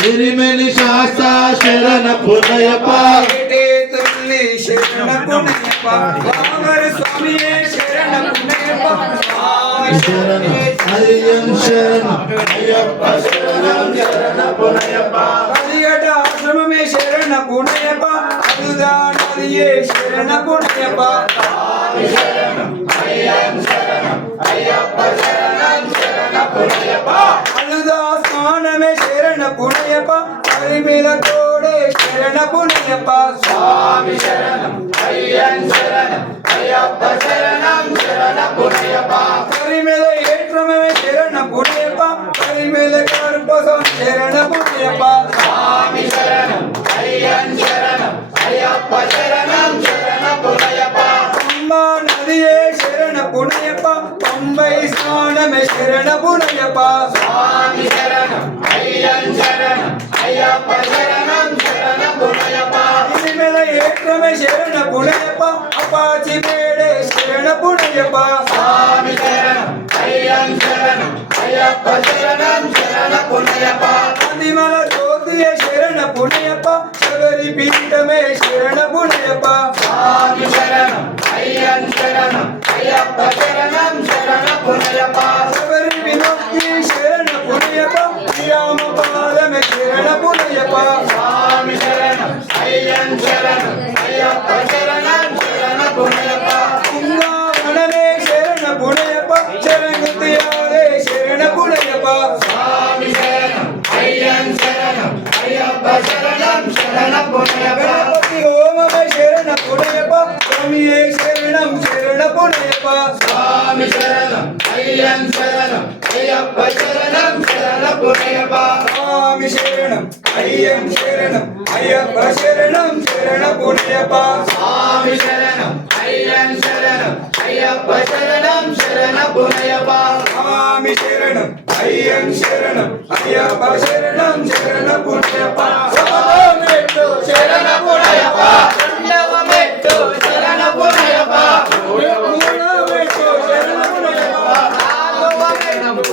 గిరిమెలి శాస్త్ర శరణ పునయప శరణ పునయప స్వామియే శరణ పునయప శరణం అయ్యం శరణం అయ్యప్ప శరణం శరణ పునయప కలిగట ఆశ్రమమే శరణ పునయప అదుదా నదియే శరణ పునయప శరణం అయ్యం శరణం అయ్యప్ప శరణం శరణ పునయప అలుదా స్నానమే శరణ పునయప పరిమిల కోడే శరణ పునయప స్వామి శరణం అయ్యం శరణం అయ్యప్ప శరణం శరణ పునయప పరిమిల ఏట్రమే శరణ పునయప పరిమిల గర్భసం శరణ పునయప స్వామి శరణం అయ్యం శరణం అయ్యప్ప శరణం శరణ పునయప పంబా నదియే శరణ పునయప పంబై స్నానమే శరణ పునయప స్వామి శరణం అయ్యం శరణం అయ్యప్ప శరణం శరణ పునయప పరిమిల ఏట్రమే శరణ పునయప అపాచి మేడే శరణ పునయప స్వామి శరణం అయ్యం శరణం అయ్యప్ప శరణం శరణ పునయప అదిమల జ్యోతియే శరణ పునయప శబరి పీఠమే శరణ పునయప స్వామి శరణం అయ్యం శరణం అయ్యప్ప శరణం శరణ పునయప శబరి విముక్తి శరణ పునయప శ్రీరామ పాదమే శరణ పునయప స్వామి శరణం అయ్యం శరణం అయ్యప్ప శరణం శరణ పునయప కుంగావనమే శరణ పునయప శరణుతియాలే శరణ పునయప స్వామి శరణం అయ్యం శరణం అయ్యప్ప శరణం శరణ పునయప గణపతి హోమమే శరణ పునయప స్వామియే శరణం శరణ పునయప స్వామి శరణం అయ్యం శరణం అయ్యప్ప శరణం శరణ పునయప స్వామి శరణం అయ్యం శరణం అయ్యప్ప శరణం శరణ పునయప స్వామి శరణం అయ్యం శరణం అయ్యప్ప శరణం శరణ పునయప స్వామి శరణం అయ్యం శరణం అయ్యప్ప శరణం శరణ పునయప మెట్టు శరణ పునయప రెండవ మెట్టు శరణ పునయప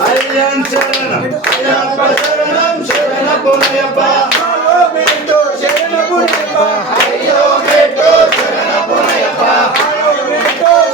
అయ్యం శరణం అయ్యప్ప శరణం శరణ పునయప శరణ పునయప అయ్యో మెట్టు శరణ పునయప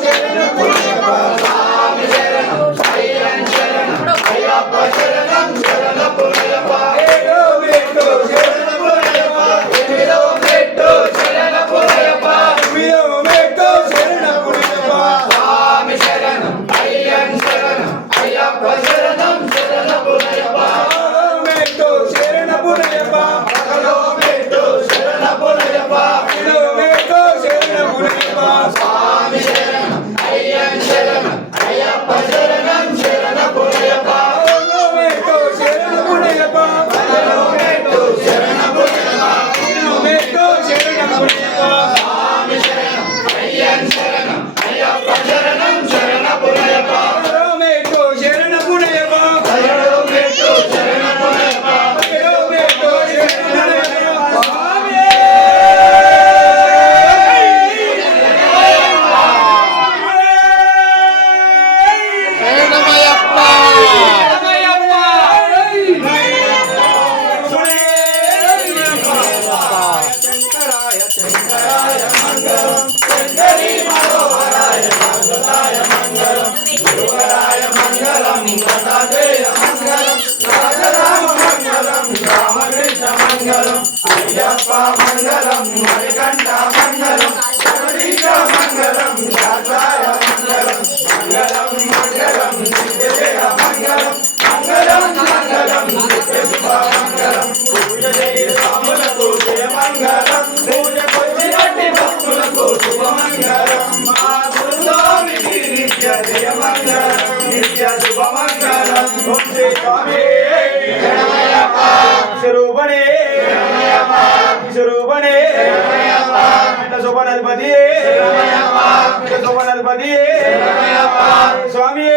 శరణ పునయప స్వామి శరణం అయ్యం శరణం అయ్యప్ప శరణం శరణ పునయప ఏడో మెట్టు శరణ పునయప ఎనిమిదవ మెట్టు శరణ పునయప తొమ్మిదో మెట్టు శరణ పునయప స్వామి శరణం అయ్యం శరణం అయ్యప్ప శరణం శరణ పునయప ఆరో మెట్టు శరణ పునయప పదలో మెట్టు శరణ పునయప ఏడో మెట్టు శరణ పునయప స్వామి శరణం అయ్యం శరణం అయ్యప్ప శరణం శరణ పునయప ఆరో మెట్టు శరణ పునయప పదలో మెట్టు శరణ పునయప ఏడో మెట్టు శరణ పునయప స్వామి శరణం అయ్యం శరణం అయ్యప్ప శరణం శరణ పునయప ఆరో మెట్టు శరణ పునయప పదలో మెట్టు శరణ పునయప ఏడో మెట్టు శరణ పునయప స్వామి అయ్యప్ప మంగళం మణికంఠ మంగళం శబరీశ మంగళం దాసాయ మంగళం మంగళం మంగళం నిత్యజయ మంగళం మంగళం మంగళం నిత్య శుభ మంగళం పూజ చేయ స్వాములకు జయ మంగళం పూజ కొచ్చినట్టి భక్తులకు శుభ మంగళం మా గురుస్వామికి నిత్య జయ మంగళం నిత్య శుభ మంగళం ఓం శ్రీ స్వామి శరణమయ్యప్ప స్వరూపనే స్వరూపనే శోభనాధిపతి శోభనాధిపతి స్వామి